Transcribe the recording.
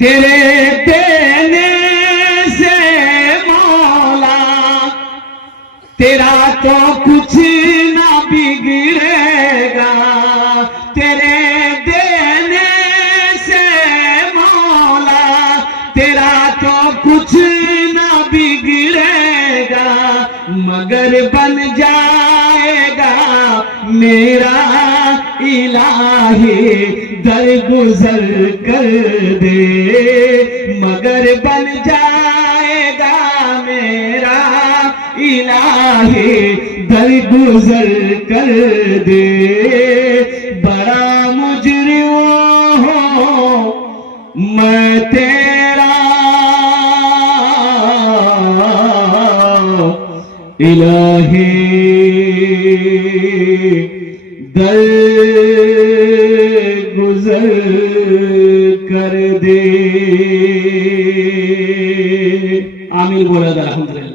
तेरे देने से मौला तेरा तो कुछ ना बिगड़ेगा, तेरे देने से मौला तेरा तो कुछ ना बिगड़ेगा, मगर बन जाएगा मेरा इलाही दरगुजर कर दे, मगर बन जाएगा मेरा इलाही दरगुजर कर दे। बड़ा मुजरिम हूँ मैं तेरा इलाही दरगुजर कर दे। आमीन बोला। अल्हम्दुलिल्लाह।